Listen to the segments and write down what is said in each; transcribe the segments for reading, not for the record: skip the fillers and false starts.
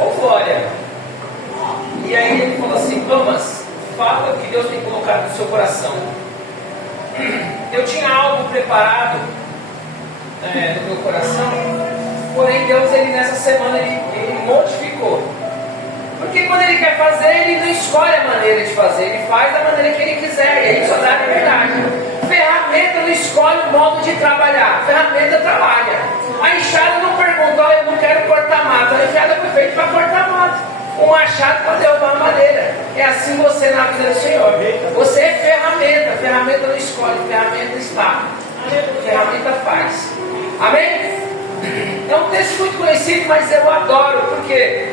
Oh, glória! E aí ele falou assim: Thomas, fala o que Deus tem colocado no seu coração. Eu tinha algo preparado no meu coração, porém Deus, nessa semana, ele modificou. Porque quando Ele quer fazer, Ele não escolhe a maneira de fazer, Ele faz da maneira que Ele quiser, e Ele só dá a liberdade. Ferramenta não escolhe o modo de trabalhar, ferramenta trabalha. A enxada não perguntou: eu não quero cortar mato. A enxada foi feita para cortar mato, o machado para derrubar a madeira. É assim você na vida do Senhor. Você é ferramenta, ferramenta não escolhe, ferramenta está, ferramenta faz. Amém? É um texto muito conhecido, mas eu adoro, porque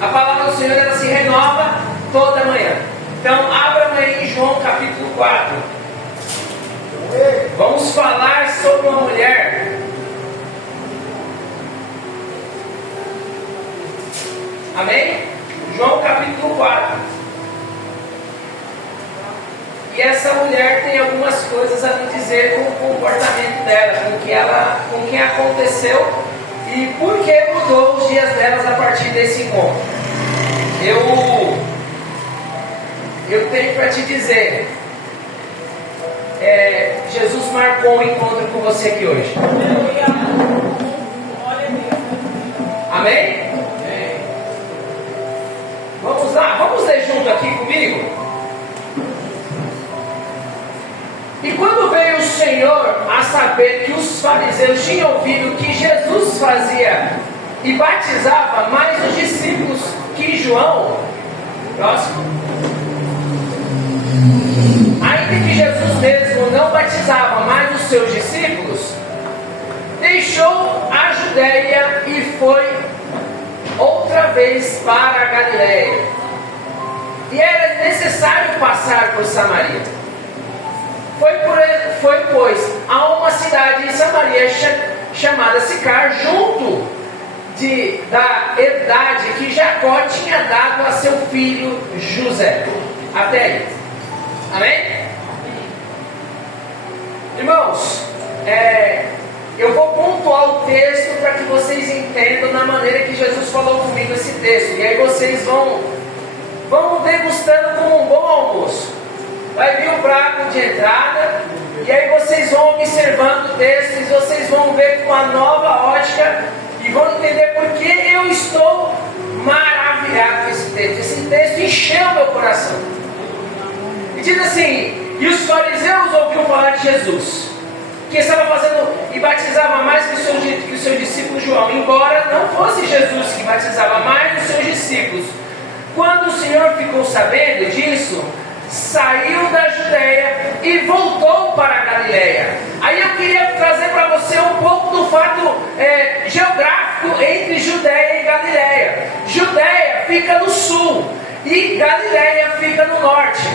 a palavra do Senhor, ela se renova toda manhã. Então abra aí em João capítulo 4. Vamos falar sobre uma mulher. Amém? João capítulo 4. E essa mulher tem algumas coisas a me dizer com o comportamento dela, com o que aconteceu e por que mudou os dias delas a partir desse encontro. Eu tenho para te dizer, Jesus marcou um encontro com você aqui hoje. Amém? Vamos lá, vamos ler junto aqui comigo. E quando veio o Senhor a saber que os fariseus tinham ouvido que Jesus fazia e batizava mais os discípulos que João, próximo, ainda que Jesus mesmo não batizava mais os seus discípulos, deixou a Judéia e foi outra vez para a Galiléia. E era necessário passar por Samaria. Foi, pois, a uma cidade em Samaria chamada Sicar, junto da herdade que Jacó tinha dado a seu filho José. Até aí. Amém? Irmãos, eu vou pontuar o texto para que vocês entendam na maneira que Jesus falou comigo esse texto. E aí vocês vão degustando como um bom almoço. Vai vir o prato de entrada, e aí vocês vão observando o texto, e vocês vão ver com uma nova ótica, e vão entender por que eu estou maravilhado com esse texto. Esse texto encheu meu coração. E diz assim: e os fariseus ouviram falar de Jesus, que estava fazendo e batizava mais que o seu discípulo João, embora não fosse Jesus que batizava mais os seus discípulos. Quando o Senhor ficou sabendo disso, saiu da Judéia e voltou para a Galiléia. Aí eu queria trazer para você um pouco do fato geográfico entre Judéia e Galiléia. Judéia fica no sul e Galiléia fica no norte.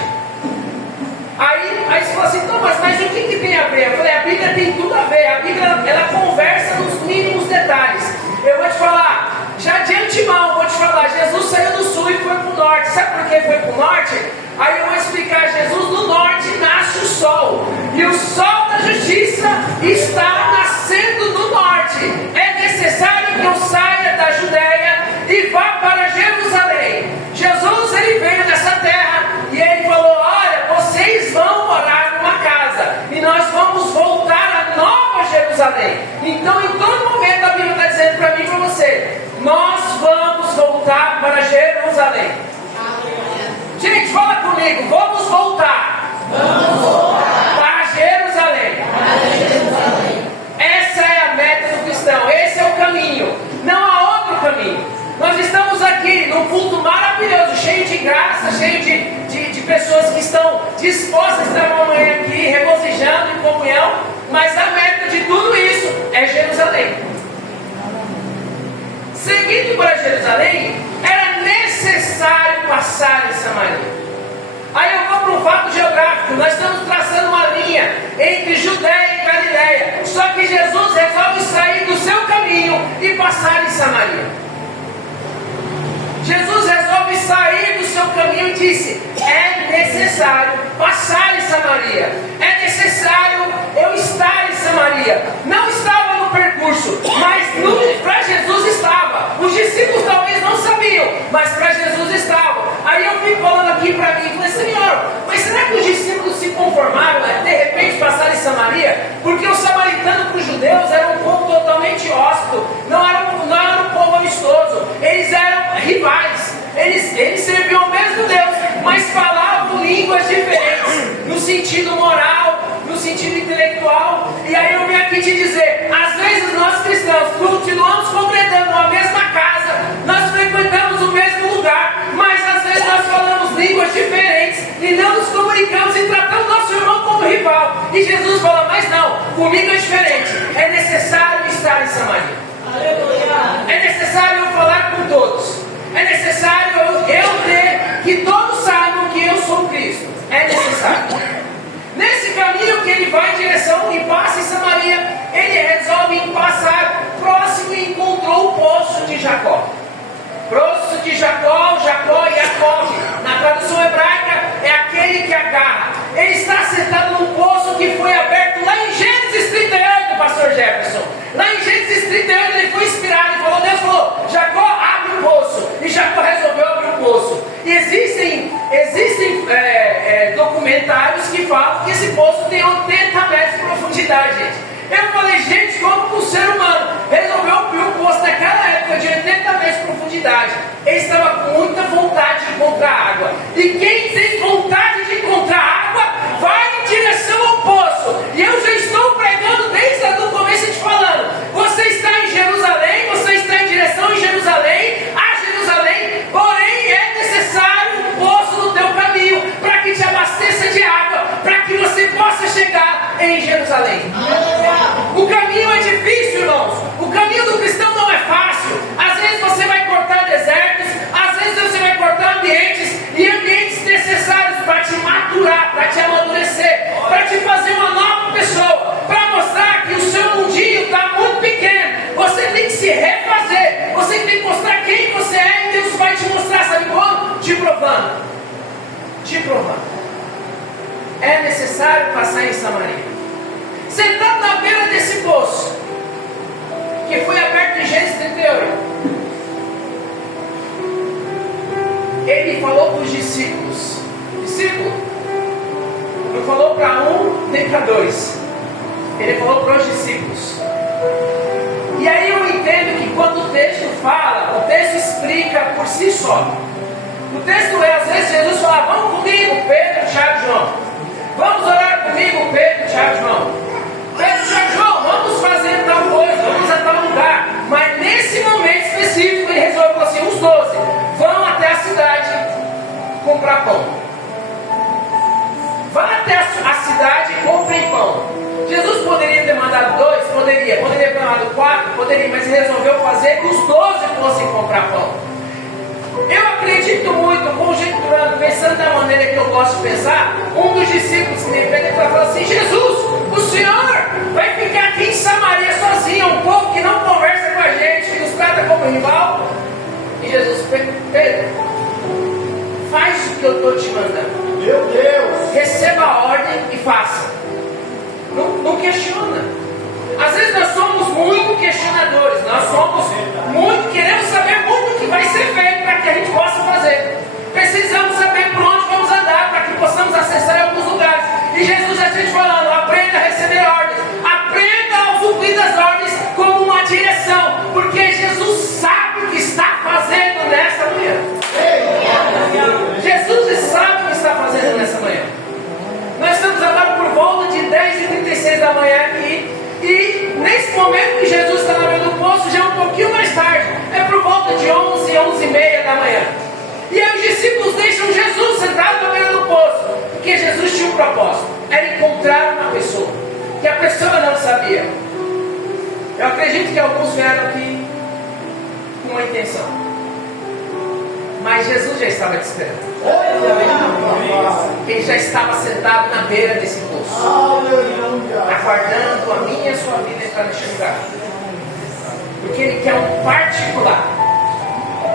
Aí você fala assim: não, mas o que tem a ver? Eu falei: a Bíblia tem tudo a ver. A Bíblia, ela conversa nos mínimos detalhes. Eu vou te falar, já de antemão, vou te falar, Jesus saiu do sul e foi para o norte. Sabe por que foi para o norte? Aí eu vou explicar: Jesus, no norte nasce o sol, e o sol da justiça está nascendo no norte. É necessário que eu saia da Judéia e vá para Jerusalém. Jesus, ele veio nessa terra e ele falou: olha, vocês vão morar numa casa e nós vamos voltar a Nova Jerusalém. Então, em todo momento, a Bíblia está dizendo para mim e para você: nós vamos voltar para Jerusalém. Gente, fala comigo: vamos voltar. Vamos voltar para Jerusalém. Essa é a meta do cristão. Esse é o caminho. Não há outro caminho. Nós estamos aqui num culto maravilhoso, cheio de graça, cheio de pessoas que estão dispostas a estar uma manhã aqui, regozijando em comunhão. Mas a meta de tudo isso é Jerusalém. Seguindo para Jerusalém, era necessário passar em Samaria. Aí eu vou para um fato geográfico. Nós estamos traçando uma linha entre Judéia e Galiléia. Só que Jesus resolve sair do seu caminho e passar em Samaria. Jesus resolve sair do seu caminho e disse: é necessário passar em Samaria. É necessário eu estar em Samaria. Não estava no percurso, mas para Jesus estava. Os discípulos talvez não propósito. Não era um povo amistoso. Eles eram rivais. Eles serviam ao mesmo Deus, mas falavam línguas diferentes, no sentido moral, no sentido intelectual. E aí eu venho aqui te dizer, às vezes nós cristãos continuamos congregando na mesma casa, nós frequentamos o mesmo lugar, mas às vezes nós falamos línguas diferentes e não nos comunicamos e tratamos nosso irmão como rival. E Jesus fala, mas não, comigo é diferente, é necessário estar em Samaria. Aleluia. É necessário eu falar com todos. É necessário eu ter que todos saibam que eu sou Cristo. É necessário. Nesse caminho que ele vai em direção e passa em Samaria, ele resolve passar próximo e encontrou o poço de Jacó. Poço de Jacó, Jacó e Jacó. Na tradução hebraica é aquele que agarra. Ele está sentado num poço que foi aberto lá em Gênesis 38, pastor Jefferson. Lá em Gênesis 38 ele foi inspirado e falou, Deus falou, Jacó abre o poço. E Jacó resolveu abrir o poço. E existem documentários que falam que esse poço tem 80 metros de profundidade, gente. Eu falei, gente, como um ser humano resolveu abrir um poço naquela época de 80 metros de profundidade? Ele estava com muita vontade de encontrar água. E quem tem vontade de encontrar água, vai em direção ao poço. E eu já estou pregando desde o começo te falando. Você está em Jerusalém, você está em direção a Jerusalém, porém é necessário um poço no teu caminho, para que te abasteça de água, para que você possa chegar em Jerusalém. O caminho é difícil, irmãos. O caminho do cristão não é fácil. Às vezes você vai cortar desertos, às vezes você vai cortar ambientes necessários para te maturar, para te amadurecer, para te fazer uma nova pessoa, para mostrar que o seu mundinho está muito pequeno. Você tem que se refazer, você tem que mostrar quem você é, e Deus vai te mostrar, sabe como? Te provando. É necessário passar em Samaria. Sentado na beira desse poço, que foi aberto em Gênesis 38, ele falou para os discípulos, não falou para um nem para dois, ele falou para os discípulos. E aí eu entendo que quando o texto fala, o texto explica por si só. O texto é, às vezes Jesus fala, vamos comigo, Pedro, Tiago e João. Vamos orar comigo, Pedro, Tiago e João. Pedro, Tiago e João, vamos fazer tal coisa, vamos a tal lugar. Mas nesse momento específico ele resolve falar assim, os 12 vão até a cidade comprar pão. Vá até a cidade e comprem pão. Jesus poderia ter mandado 2? Poderia ter mandado 4? Poderia, mas ele resolveu fazer que os 12 fossem comprar pão. Eu acredito muito, conjecturando, pensando da maneira que eu gosto de pensar, um dos discípulos que me pede para falar assim, Jesus, o Senhor vai ficar aqui em Samaria sozinho, um povo que não conversa com a gente, que nos trata como rival. E Jesus, Pedro, faz o que eu estou te mandando. Meu Deus! Receba a ordem e faça. Não questiona. Às vezes nós somos muito questionadores, nós somos muito, queremos saber muito o que vai ser feito para que a gente possa fazer. Precisamos saber por onde vamos andar para que possamos acessar alguns lugares. E Jesus já tinha te falando, aprenda a receber ordens, aprenda a cumprir das ordens como uma direção, porque Jesus sabe o que está fazendo nessa manhã. Jesus sabe o que está fazendo nessa manhã. Nós estamos agora por volta de 10h36 da manhã aqui. E nesse momento que Jesus está na beira do poço, já é um pouquinho mais tarde, é por volta de 11h30 da manhã. E aí os discípulos deixam Jesus sentado na beira do poço, porque Jesus tinha um propósito, era encontrar uma pessoa, que a pessoa não sabia. Eu acredito que alguns vieram aqui com uma intenção, mas Jesus já estava te esperando. Ele já estava sentado na beira desse poço, aguardando a minha e a sua vida entrar neste lugar, porque Ele quer um particular.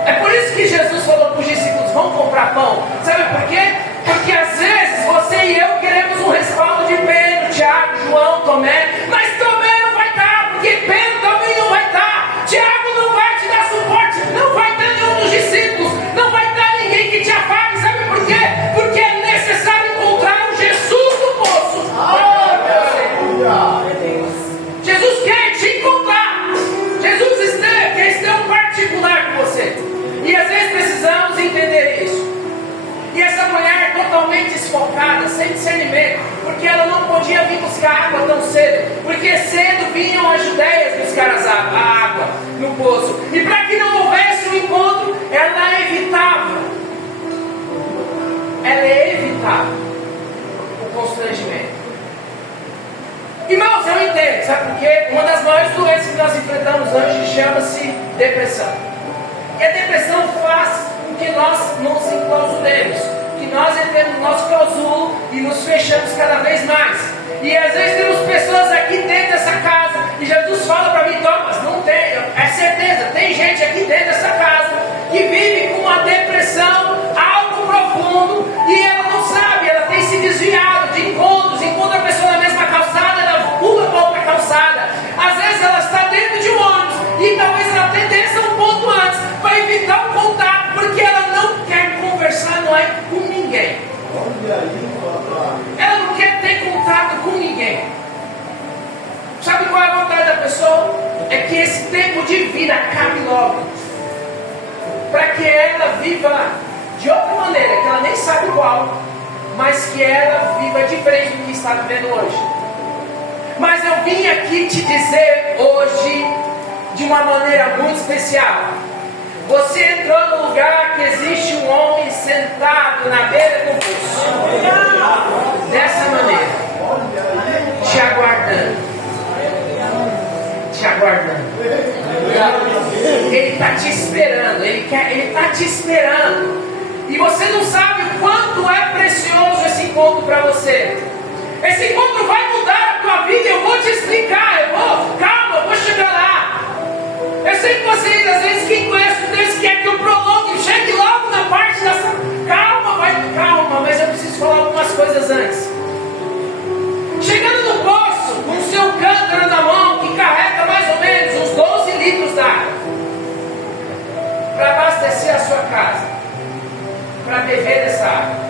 É por isso que Jesus falou para os discípulos, vão comprar pão. Sabe por quê? Porque às vezes você e eu queremos um respaldo de Pedro, Tiago, João, Tomé, mas Tomé não vai estar, porque Pedro também não vai estar, Tiago não vai te dar suporte, não vai ter nenhum dos discípulos, não vai ter ninguém que te afague. Sabe por quê? Porque é necessário encontrar o Jesus do poço. Jesus quer te encontrar. Jesus vezes tem um particular com você. E às vezes precisamos entender isso. E essa mulher totalmente desfocada, sem discernimento, porque ela não podia vir buscar água tão cedo, porque cedo vinham as judeias buscar a água no poço. E para que não houvesse um encontro, ela evitava o constrangimento. Irmãos, eu entendo, sabe por quê? Uma das maiores doenças que nós enfrentamos hoje chama-se depressão. E a depressão faz com que nós nos enclausuremos, que nós entremos no nosso clausulo e nos fechamos cada vez mais. E às vezes temos pessoas aqui dentro dessa casa, e Jesus fala para mim: Thomas, não tem, é certeza, tem gente aqui dentro dessa casa que vive com uma depressão, algo profundo, e ela não sabe, ela tem se desviado de encontros, encontra a pessoa na mesma calçada, ela pula para outra calçada. Às vezes ela está dentro de um ônibus, e talvez ela desça um ponto antes, para evitar o contato, porque ela não quer conversar, não é com ninguém. Ela não quer ter contato com ninguém. Sabe qual é a vontade da pessoa? É que esse tempo de vida acabe logo, para que ela viva de outra maneira, que ela nem sabe qual, mas que ela viva diferente do que está vivendo hoje. Mas eu vim aqui te dizer hoje, de uma maneira muito especial: você entrou no lugar que existe um homem sentado na beira do poço, dessa maneira, te aguardando. Ele está te esperando, ele está te esperando. E você não sabe o quanto é precioso esse encontro para você. Esse encontro vai mudar a tua vida. Eu vou te explicar. Calma, eu vou chegar lá. Eu sei que vocês, às vezes, quem conhece o texto quer que eu prolongue, chegue logo na parte dessa. Calma, mas eu preciso falar algumas coisas antes. Chegando no poço, com o seu cântaro na mão, que carrega mais ou menos uns 12 litros d'água, para abastecer a sua casa, para beber dessa água.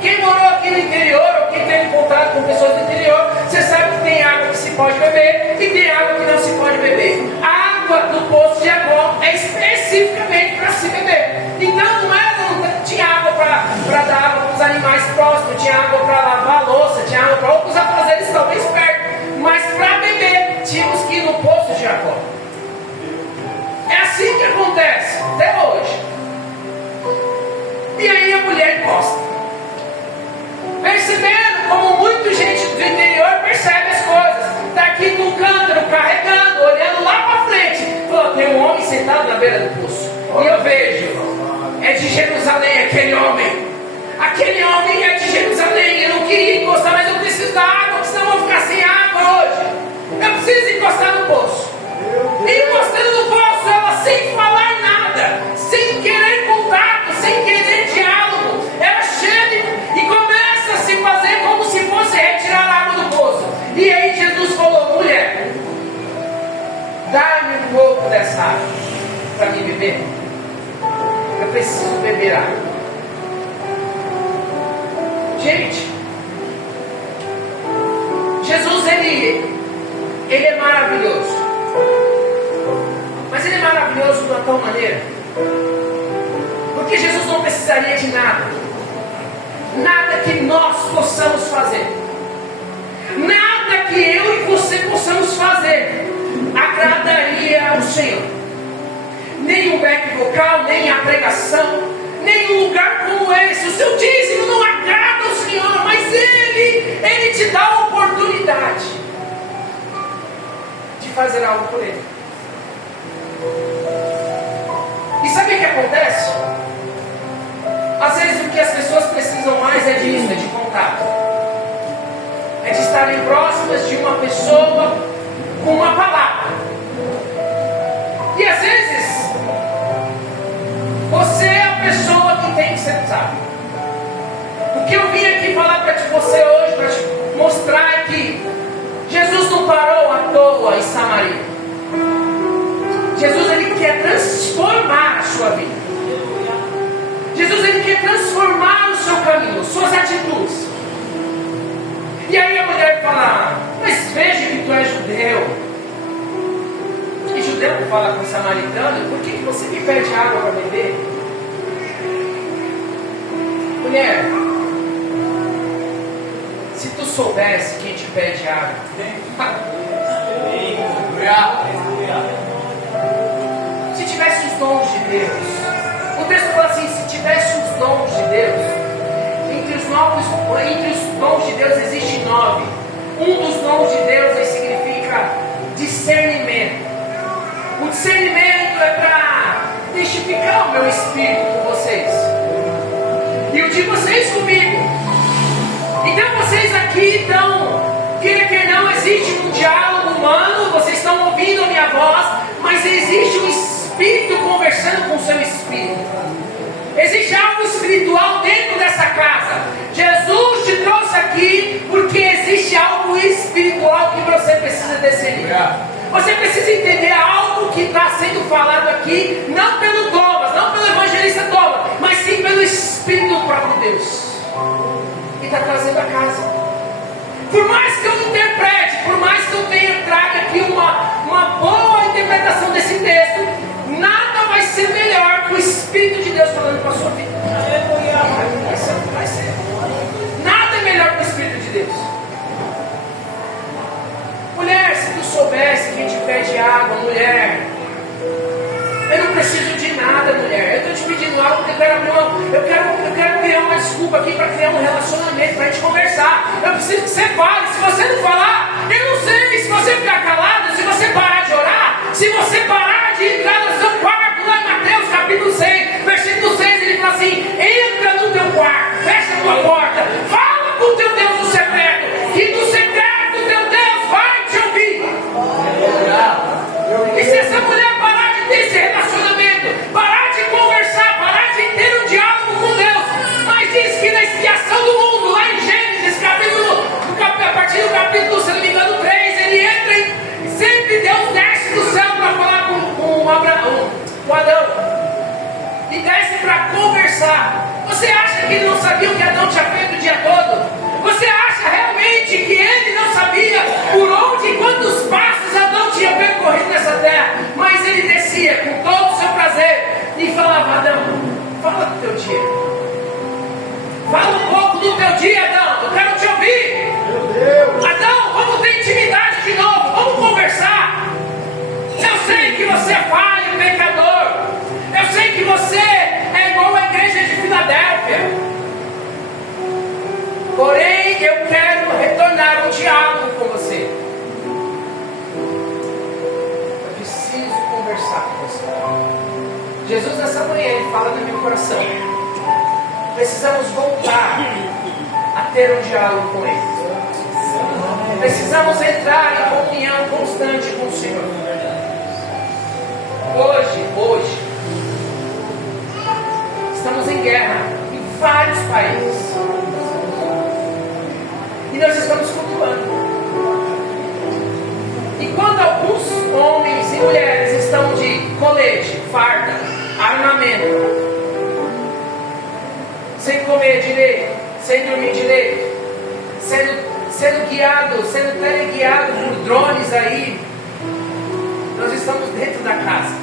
Quem morou aqui no interior, ou quem teve contato com pessoas do interior, você sabe que tem água que se pode beber e tem água que não se pode beber. A água do poço de Jacó é especificamente para se beber. Então não tinha água para dar água para os animais próximos, tinha água para lavar a louça, tinha água para outros afazeres talvez perto, mas para beber tínhamos que ir no poço de Jacó. É assim que acontece até hoje. E aí a mulher encosta, percebendo como muita gente do interior percebe as coisas. Está aqui com o cântaro carregando, olhando lá para frente. Falou: tem um homem sentado na beira do poço. E eu vejo, é de Jerusalém aquele homem. Aquele homem é de Jerusalém. Eu não queria encostar, mas eu preciso da água, senão eu vou ficar sem água hoje. Eu preciso encostar no poço. E encostando no poço, ela sem falar nada, sem querer contato, sem querer diálogo, ela chega e começa a se fazer como se fosse retirar a água do poço. E aí Jesus falou: mulher, dá-me um pouco dessa água para me beber. Eu preciso beber água. Gente, Jesus ele é maravilhoso. Mas ele é maravilhoso de uma tal maneira, porque Jesus não precisaria de nada que nós possamos fazer, nada que eu e você possamos fazer agradaria ao Senhor. Nem o back vocal, nem a pregação, nem um lugar como esse. O seu dízimo não agrada ao Senhor, mas Ele te dá a oportunidade de fazer algo por Ele. E sabe o que acontece? Às vezes o que as pessoas precisam mais é disso, é de contato, é de estarem próximas de uma pessoa com uma palavra. E às vezes você é a pessoa que tem que ser usada. O que eu vim aqui falar para você hoje, para te mostrar, é que Jesus não parou à toa em Samaria. Jesus ele quer transformar a sua vida. Jesus ele quer transformar o seu caminho, suas atitudes. E aí a mulher fala: mas veja que tu és judeu homem judeu fala com o samaritano: por que você me pede água para beber? Mulher, se tu soubesse quem te pede água, se tivesse os dons de Deus, o texto fala assim: se tivesse os dons de Deus, entre os dons de Deus existem 9. Um dos dons de Deus aí significa discernimento. O discernimento é para testificar o meu espírito com vocês e o de vocês comigo. Então vocês aqui estão, queira que não, existe um diálogo humano, vocês estão ouvindo a minha voz, mas existe um espírito conversando com o seu espírito. Existe algo espiritual dentro dessa casa. Jesus te trouxe aqui porque existe algo espiritual que você precisa discernir. Você precisa entender algo que está sendo falado aqui, não pelo Thomas, não pelo evangelista Thomas, mas sim pelo Espírito do próprio Deus, que está trazendo a casa. Por mais que eu interprete, por mais que eu traga aqui uma boa interpretação desse texto, nada vai ser melhor que o Espírito de Deus falando para a sua vida. Vai ser. Nada é melhor que o Espírito de Deus. Mulher, se tu soubesse quem te pede água, mulher, eu não preciso de nada, mulher. Eu estou te pedindo algo porque eu quero criar uma desculpa aqui para criar um relacionamento, para a gente conversar. Eu preciso que você fale. Se você não falar, eu não sei. Se você ficar calado, se você parar de orar, se você parar de entrar no seu quarto, lá em Mateus capítulo 6, versículo 6, ele fala assim: entra no teu quarto, fecha a tua porta, fala com o teu Deus no secreto, que no secreto o teu Deus vai te ouvir. E se essa mulher parar de ter esse relacionamento, parar de conversar, parar de ter um diálogo com Deus, mas diz que na expiação do mundo, lá em Gênesis a partir do capítulo, se não me engano, 3, ele entra e sempre Deus desce do céu para falar com Adão, e desce para conversar. Você acha que ele não sabia o que Adão tinha feito o dia todo? Você acha realmente que ele não sabia por onde e quantos passos Adão tinha percorrido nessa terra? Mas ele descia com todo o seu prazer e falava: Adão, fala do teu dia, fala um pouco do teu dia, Adão, eu quero te ouvir. Adão, vamos ter intimidade de novo, vamos conversar. Eu sei que você é falho, pecador. Eu sei que você é igual à igreja de Filadélfia. Porém, eu quero retornar um diálogo com você. Eu preciso conversar com você. Jesus, nessa manhã, ele fala no meu coração: precisamos voltar a ter um diálogo com ele. Precisamos entrar em comunhão constante com o Senhor. Hoje, estamos em guerra em vários países. E nós estamos cultuando. Enquanto alguns homens e mulheres estão de colete, farda, armamento, sem comer direito, sem dormir direito, sendo guiado, sendo teleguiado por drones aí, nós estamos dentro da casa,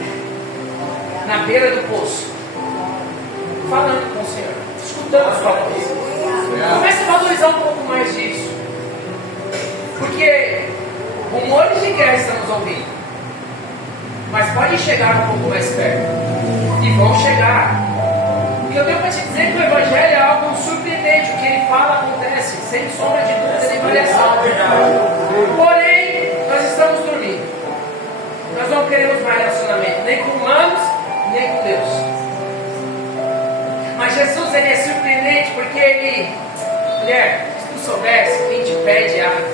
na beira do poço, falando com o Senhor, escutando a sua voz. Comece a valorizar um pouco mais disso, porque rumores de guerra estamos ouvindo, mas podem chegar um pouco mais perto, e vão chegar. O que eu tenho para te dizer é que o Evangelho é algo surpreendente. O que ele fala acontece, sem sombra de dúvida nem variação. Porém, nós estamos dormindo. Nós não queremos mais relacionamento, nem com humanos, nem com Deus. Mas Jesus, ele é surpreendente porque ele... Mulher, se tu soubesse quem te pede água,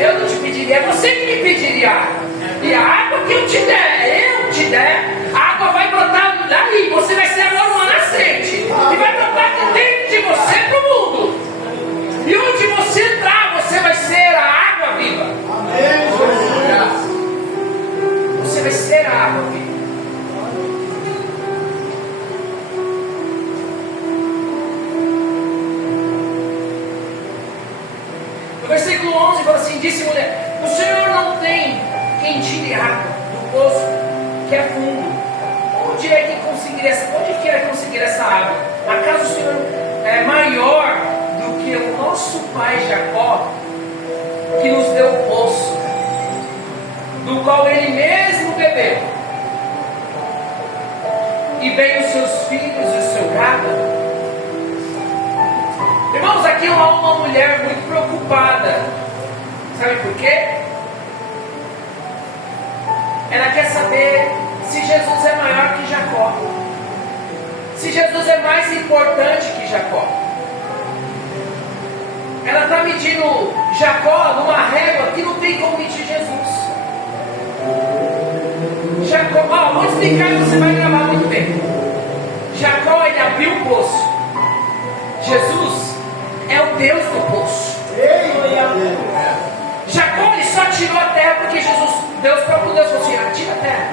eu não te pediria, é você que me pediria água. E a água que eu te der, a água vai brotar dali. Você vai ser agora uma nascente. E vai brotar de dentro de você para o mundo. E onde você entrar, você vai ser a água viva. Você vai ser a água viva. No versículo 11 fala assim: disse mulher: o Senhor não tem mentir água do poço que é fundo. Onde é que ele conseguir essa água? Acaso o Senhor é maior do que o nosso pai Jacó, que nos deu o poço, do qual ele mesmo bebeu, e bem os seus filhos e o seu gado? Irmãos, aqui há uma mulher muito preocupada. Sabe por quê? Ela quer saber se Jesus é maior que Jacó, se Jesus é mais importante que Jacó. Ela está medindo Jacó numa régua que não tem como medir Jesus. Jacó, vou explicar e você vai gravar muito bem. Jacó, ele abriu o poço. Jesus é o Deus do poço. Jacó, ele só tirou a terra porque Jesus, Deus, próprio Deus, falou assim: tira a terra.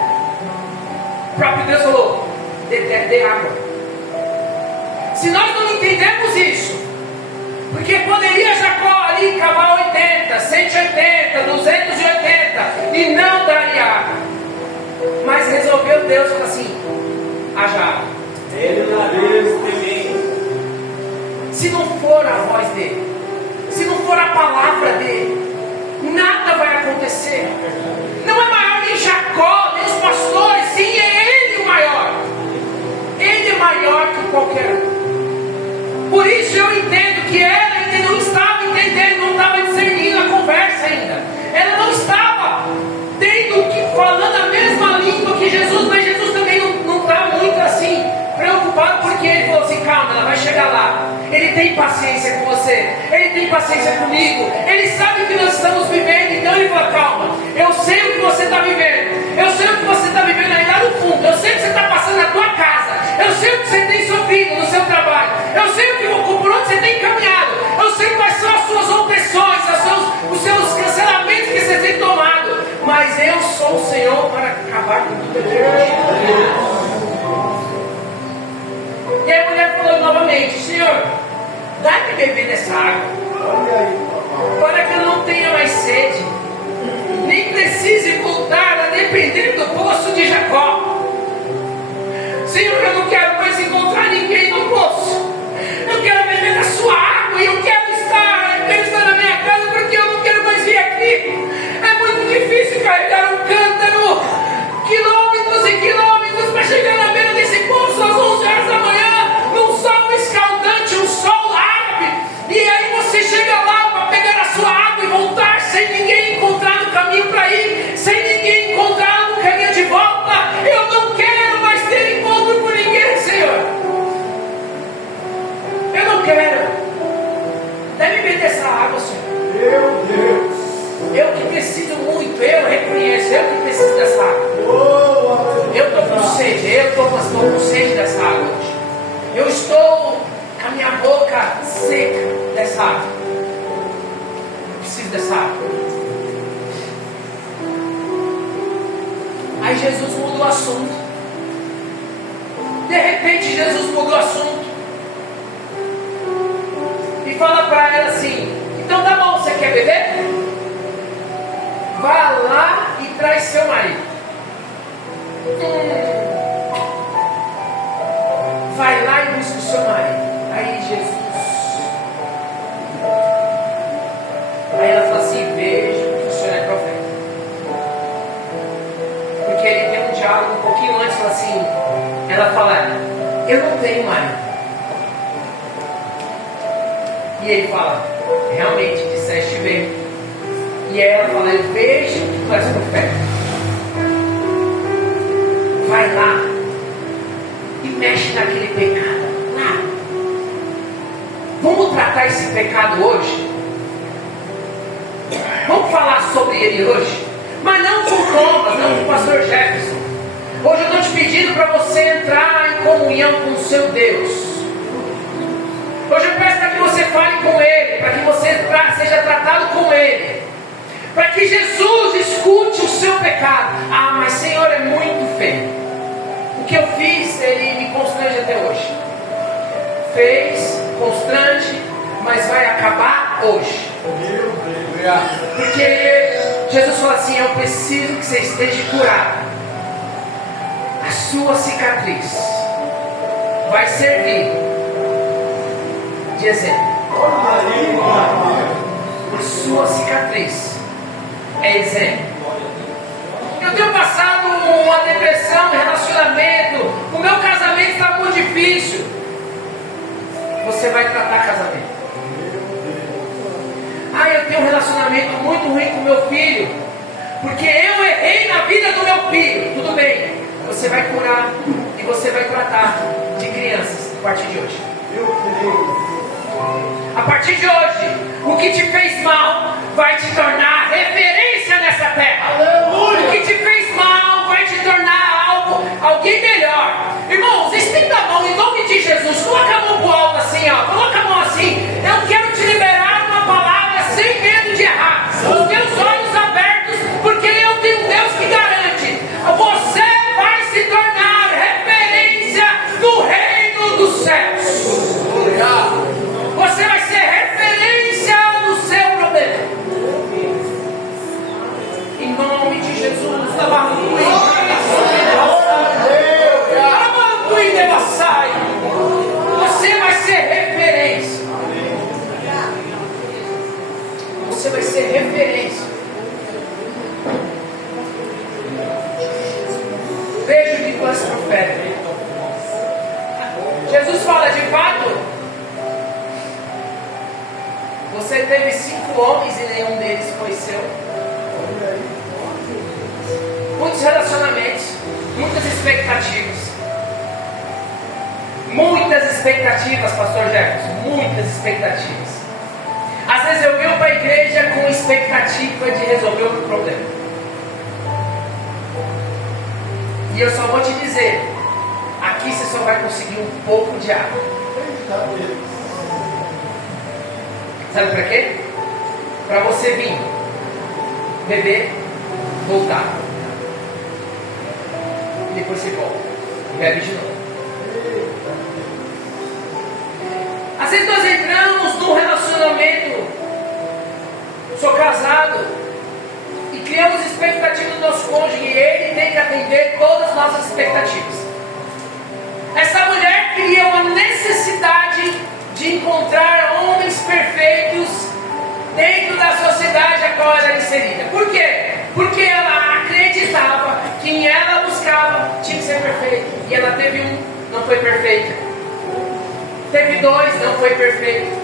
O próprio Deus falou: dê água. Se nós não entendemos isso, porque poderia Jacó ali cavar 80, 180, 280 e não daria água, mas resolveu Deus falar assim: haja água. Se não for a voz dele, se não for a palavra dele, nada vai acontecer. Não é maior nem Jacó, nem os pastores, sim, é ele o maior. Ele é maior que qualquer um. Por isso eu entendo que ela ainda não estava entendendo, não estava discernindo a conversa ainda. Ela não estava falando a mesma língua que Jesus, mas Jesus também não está muito assim preocupado, porque ele falou assim: calma, ela vai chegar lá. Ele tem paciência com você, ele tem paciência comigo, ele sabe o que nós estamos vivendo. Então ele fala: calma, eu sei o que você está vivendo, eu sei o que você está vivendo aí lá no fundo, eu sei o que você está passando na tua casa, eu sei o que você tem sofrido no seu trabalho, eu sei por onde você tem caminhado, eu sei quais são as suas opressões, os seus cancelamentos que você tem tomado, mas eu sou o Senhor para acabar com tudo aquilo. E a mulher falou novamente: Senhor, dá-me beber dessa água, para que eu não tenha mais sede, nem precise voltar a depender do poço de Jacó. Senhor, eu não quero mais encontrar ninguém no poço, eu quero beber da sua água, e eu quero estar na minha casa, porque eu não quero mais vir aqui. É muito difícil carregar um cântaro, quilômetros e quilômetros, para chegar na beira desse poço às 11 horas da manhã, num sol escaldante, um sol árabe, e aí você chega lá para pegar a sua água e voltar sem ninguém encontrar no caminho para ir, sem ninguém encontrar no caminho de volta. Eu não quero mais ter encontro com ninguém, Senhor. Eu não quero. Deve beber dessa água, Senhor. Meu Deus. Eu que preciso muito, eu reconheço, eu que preciso dessa água. Eu estou com sede, eu estou com sede dessa água hoje. Eu estou com a minha boca seca dessa água. Eu preciso dessa água. Aí Jesus muda o assunto. De repente Jesus muda o assunto e fala para ela assim: então tá bom, você quer beber? Vá lá e traz seu marido. Vai lá e busca o seu marido. Aí ela fala assim: vejo que o senhor é profeta. Porque ele tem um diálogo um pouquinho antes, fala assim, ela fala: eu não tenho marido. E ele fala: realmente, disseste bem. E ela fala: eu vejo que tu és profeta. Vai lá e mexe naquele pecado lá. Vamos tratar esse pecado hoje. Vamos falar sobre ele hoje. Mas não com Thomas, não com o pastor Jefferson. Hoje eu estou te pedindo para você entrar em comunhão com o seu Deus. Hoje eu peço para que você fale com ele, para que você seja tratado com ele, para que Jesus escute o seu pecado. Ah, mas Senhor, é muito feio. O que eu fiz, ele me constrange até hoje. Fez, constrange, mas vai acabar hoje. Porque Jesus fala assim: eu preciso que você esteja curado. A sua cicatriz vai servir de exemplo. A sua cicatriz é exemplo. Eu tenho passado uma depressão em relacionamento, o meu casamento está muito difícil. Você vai tratar casamento. Eu tenho um relacionamento muito ruim com meu filho, porque eu errei na vida do meu filho. Tudo bem, você vai curar e você vai tratar de crianças a partir de hoje. A partir de hoje, o que te fez mal vai te tornar referência nessa terra. O que te fez mal vai te tornar alguém melhor. Irmãos, estenda a mão em nome de Jesus. Coloca a mão pro alto assim, ó. Coloca a mão assim. Eu quero te liberar uma palavra sem medo de errar. Os teus olhos abertos, porque eu tenho um Deus que garante. Você vai se tornar referência do reino dos céus. Você vai ser referência do seu problema. Em nome de Jesus. Você vai ser referência. Você vai ser referência. Veja o que tu és profeta. Jesus fala: de fato, você teve 5 homens e nenhum deles foi seu. Muitos relacionamentos, muitas expectativas. Muitas expectativas, pastor Jefferson, muitas expectativas. Às vezes eu venho para a igreja com expectativa de resolver o problema. E eu só vou te dizer, aqui você só vai conseguir um pouco de água. Sabe para quê? Para você vir, beber, voltar. E depois você volta e bebe de novo. Às vezes nós entramos num relacionamento, sou casado, e criamos expectativas do nosso cônjuge, e ele tem que atender todas as nossas expectativas. Essa mulher cria uma necessidade de encontrar homens perfeitos dentro da sociedade a qual ela era inserida. Por quê? Porque ela acreditava que em ela buscava tinha que ser perfeito. E ela teve um, não foi perfeita. Teve 2, não foi perfeito.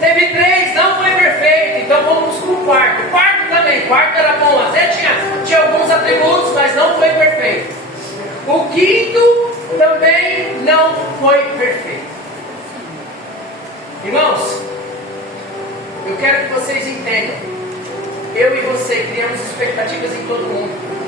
Teve 3, não foi perfeito. Então vamos para o quarto. O quarto também, o quarto era bom, até tinha alguns atributos, mas não foi perfeito. O quinto também não foi perfeito. Irmãos, eu quero que vocês entendam. Eu e você criamos expectativas em todo mundo.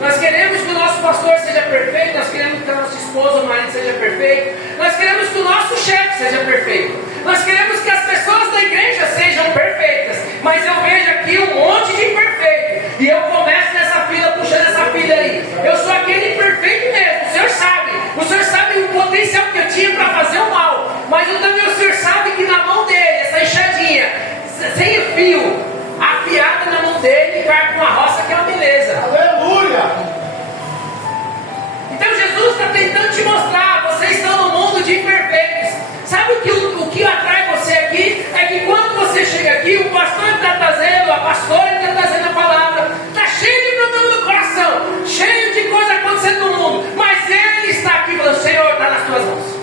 Nós queremos que o nosso pastor seja perfeito, nós queremos que a nossa esposa ou marido seja perfeito, nós queremos que o nosso chefe seja perfeito, nós queremos que as pessoas da igreja sejam perfeitas, mas eu vejo aqui um monte de imperfeito, e eu começo nessa fila, puxando essa fila aí. Eu sou aquele imperfeito mesmo, o Senhor sabe o potencial que eu tinha para fazer o mal, mas também o Senhor sabe que na mão dele, essa enxadinha, sem fio, afiada na mão dele, cai com uma roça que é uma beleza. Aleluia! Então Jesus está tentando te mostrar, vocês estão no mundo de imperfeitos. Sabe o que atrai você aqui? É que quando você chega aqui, o pastor está trazendo, a pastora está trazendo a palavra, está cheio de problema no coração, cheio de coisa acontecendo no mundo, mas ele está aqui falando: Senhor, está nas tuas mãos.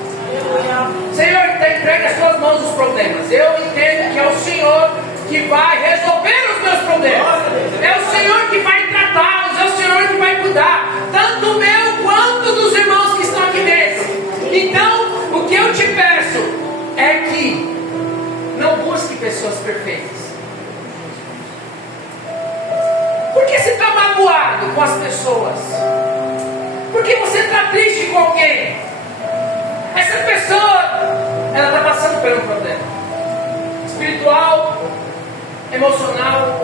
Senhor, entrega as tuas mãos os problemas. Eu entendo que é o Senhor que vai resolver os meus problemas. É o Senhor que vai tratá-los, é o Senhor que vai cuidar, tanto o meu quanto dos irmãos que estão aqui dentro. Então, o que eu te peço é que não busque pessoas perfeitas. Por que você está magoado com as pessoas? Por que você está triste com alguém? Essa pessoa, ela está passando por um problema espiritual, emocional,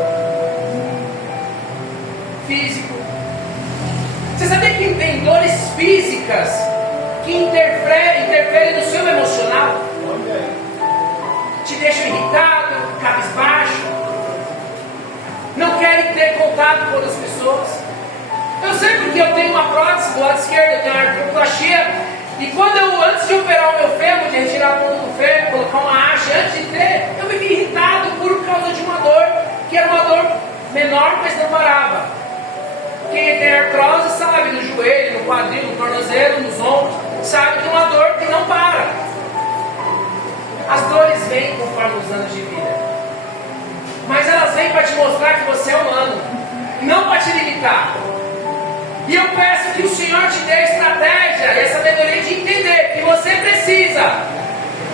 físico. Você sabia que tem dores físicas que interferem no seu emocional? Te deixam irritado, cabisbaixo. não querem ter contato com outras pessoas. Eu sei porque eu tenho uma prótese do lado esquerdo, eu tenho uma artroplastia, e antes de operar o meu fêmur, de retirar a ponta do fêmur, colocar uma haste, antes de ter, eu me vi irritado por causa de uma dor, que era uma dor menor, mas não parava. Quem tem artrose sabe, no joelho, no quadril, no tornozelo, nos ombros, sabe que é uma dor que não para. As dores vêm conforme os anos de vida, mas elas vêm para te mostrar que você é humano, não para te limitar. E eu peço que o Senhor te dê a estratégia e a sabedoria de entender que você precisa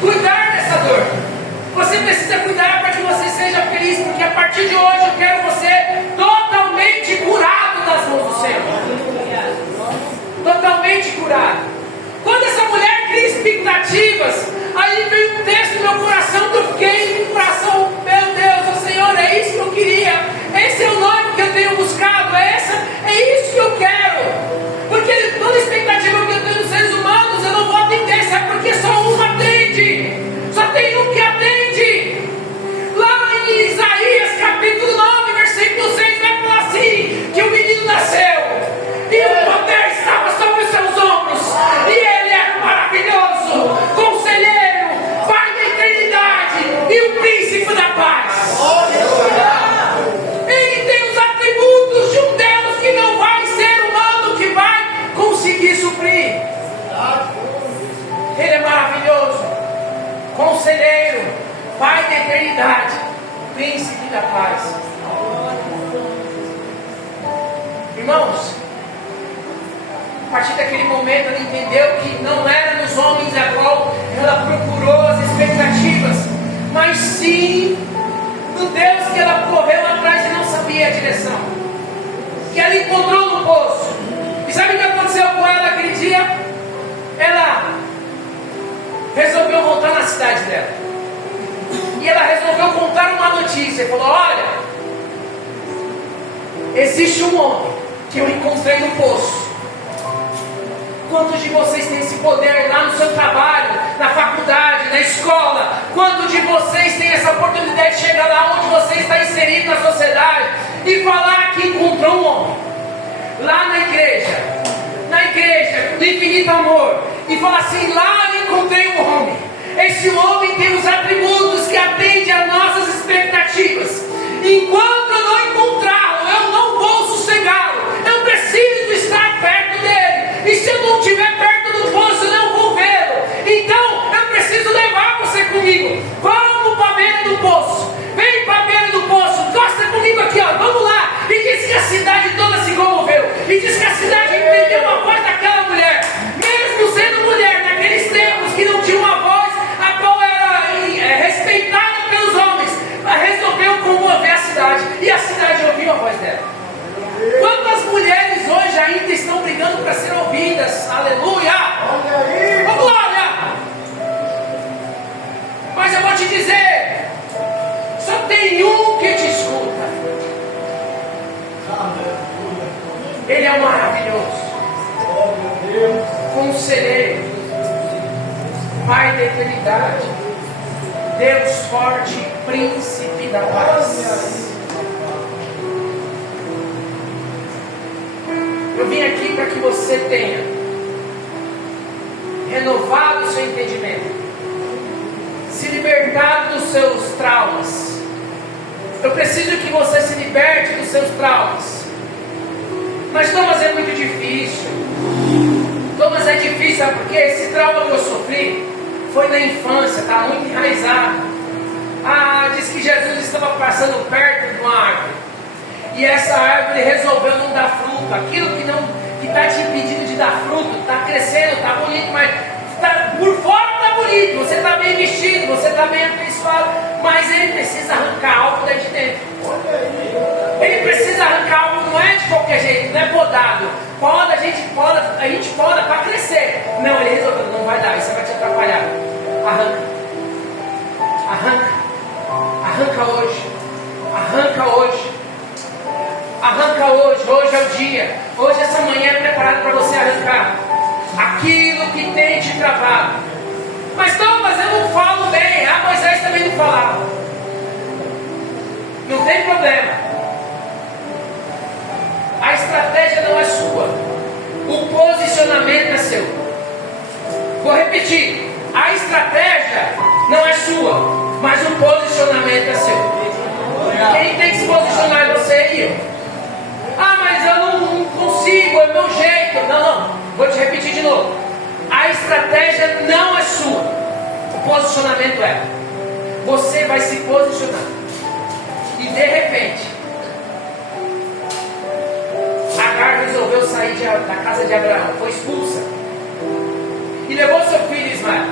cuidar dessa dor. Você precisa cuidar para que você seja feliz, porque a partir de hoje eu quero você totalmente curado das mãos do Senhor. Totalmente curado. Quando essa mulher cria expectativas, aí veio um texto no meu coração que eu fiquei com o coração, meu Deus, o Senhor, é isso que eu queria. Esse é o nome que eu tenho buscado, é isso que eu quero. Porque toda expectativa que eu tenho dos seres humanos, eu não vou atender, sabe? Porque só um atende. Só tem um que atende. Lá em Isaías capítulo 9, versículo 6, vai falar assim, que o menino nasceu, e o poder estava sobre os seus ombros, e ele era maravilhoso, conselheiro, Pai da eternidade, e o príncipe da paz. Ele tem os atributos de um Deus que não vai ser humano, que vai conseguir suprir. Ele é maravilhoso, conselheiro, Pai da eternidade, príncipe da paz. Irmãos, a partir daquele momento ela entendeu que não era nos homens a qual ela procurou as expectativas, mas sim no Deus que ela correu atrás e não sabia a direção, que ela encontrou no poço. E sabe o que aconteceu com ela aquele dia? Ela resolveu voltar na cidade dela, e ela resolveu contar uma notícia. Falou: olha, existe um homem que eu encontrei no poço. Quantos de vocês têm esse poder lá no seu trabalho, na faculdade, na escola? Quantos de vocês têm essa oportunidade de chegar lá onde você está inserido na sociedade e falar que encontrou um homem lá na igreja do infinito amor, e falar assim: lá eu encontrei um homem. Esse homem tem os atributos que atendem às nossas expectativas. Enquanto eu não encontrá-lo, eu não vou sossegá-lo. Eu preciso estar perto dele. E se eu não estiver perto do poço, eu não vou vê-lo. Então eu preciso levar você comigo. Vamos para a beira do poço. Vem para a beira do poço. Gosta comigo aqui, ó. Vamos lá. E diz que a cidade toda se comoveu. E diz que a cidade entendeu a voz daquela mulher. Mesmo sendo mulher, naqueles tempos que não tinha uma voz a qual era respeitada pelos homens, resolveu comover a cidade. E a cidade ouviu a voz dela. Quantas mulheres hoje ainda estão brigando para ser ouvidas? Aleluia! Oh, glória! Mas eu vou te dizer, só tem um que te escuta. Ele é maravilhoso, conselheiro, Pai da eternidade, Deus forte, príncipe da paz. Eu vim aqui para que você tenha renovado o seu entendimento, se libertado dos seus traumas. Eu preciso que você se liberte dos seus traumas. Mas Thomas, é muito difícil. Thomas, é difícil, sabe por quê? Esse trauma que eu sofri foi na infância, está muito enraizado. Diz que Jesus estava passando perto de uma árvore, e essa árvore resolveu não dar fruto. Aquilo que está te impedindo de dar fruto, está crescendo, está bonito, mas por fora está bonito, você está bem vestido, você está bem abençoado, mas ele precisa arrancar algo daí de dentro. Ele precisa arrancar algo, não é de qualquer jeito, não é podado. A gente poda para crescer. Não, ele resolveu, não vai dar, isso vai te atrapalhar. Arranca hoje. Arranca hoje. Hoje é o dia. Hoje essa manhã é preparado para você arrancar aquilo que tem te travado. Mas Thomas, eu não falo bem. Moisés também não falava. Não tem problema. Vou te repetir de novo. A estratégia não é sua. O posicionamento é. Você vai se posicionar. E de repente, Agar resolveu sair da casa de Abraão. Foi expulsa. E levou seu filho Ismael.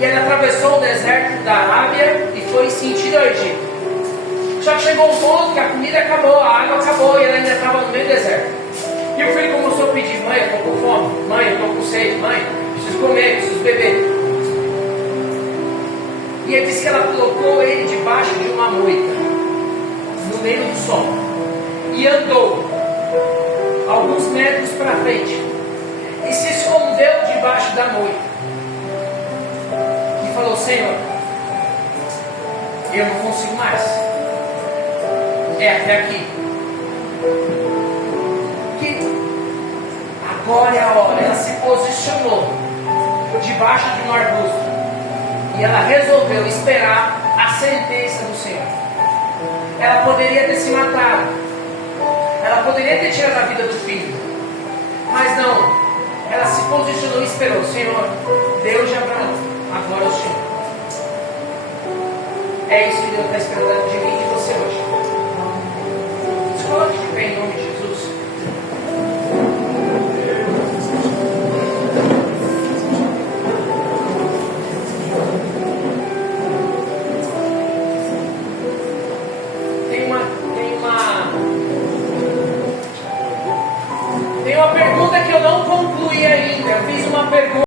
E ele atravessou o deserto da Arábia e foi em sentido ao Egito. Só que chegou um ponto que a comida acabou, a água acabou e ela ainda estava no meio do deserto. E o filho começou a pedir: mãe, eu estou com fome, mãe, eu estou com sede, mãe, preciso comer, preciso beber. E ele disse que ela colocou ele debaixo de uma moita, no meio do sol, e andou alguns metros para frente, e se escondeu debaixo da moita, e falou: Senhor, eu não consigo mais, é até aqui. Agora é a hora. Ela se posicionou debaixo de um arbusto e ela resolveu esperar a sentença do Senhor. Ela poderia ter se matado, ela poderia ter tirado a vida do filho, mas não. Ela se posicionou e esperou. Senhor, Deus de Abraão, agora é o Senhor. É isso que Deus está esperando de mim e de você hoje. Se coloque de pé em nome de Jesus. Tem uma pergunta que eu não concluí ainda. Eu fiz uma pergunta.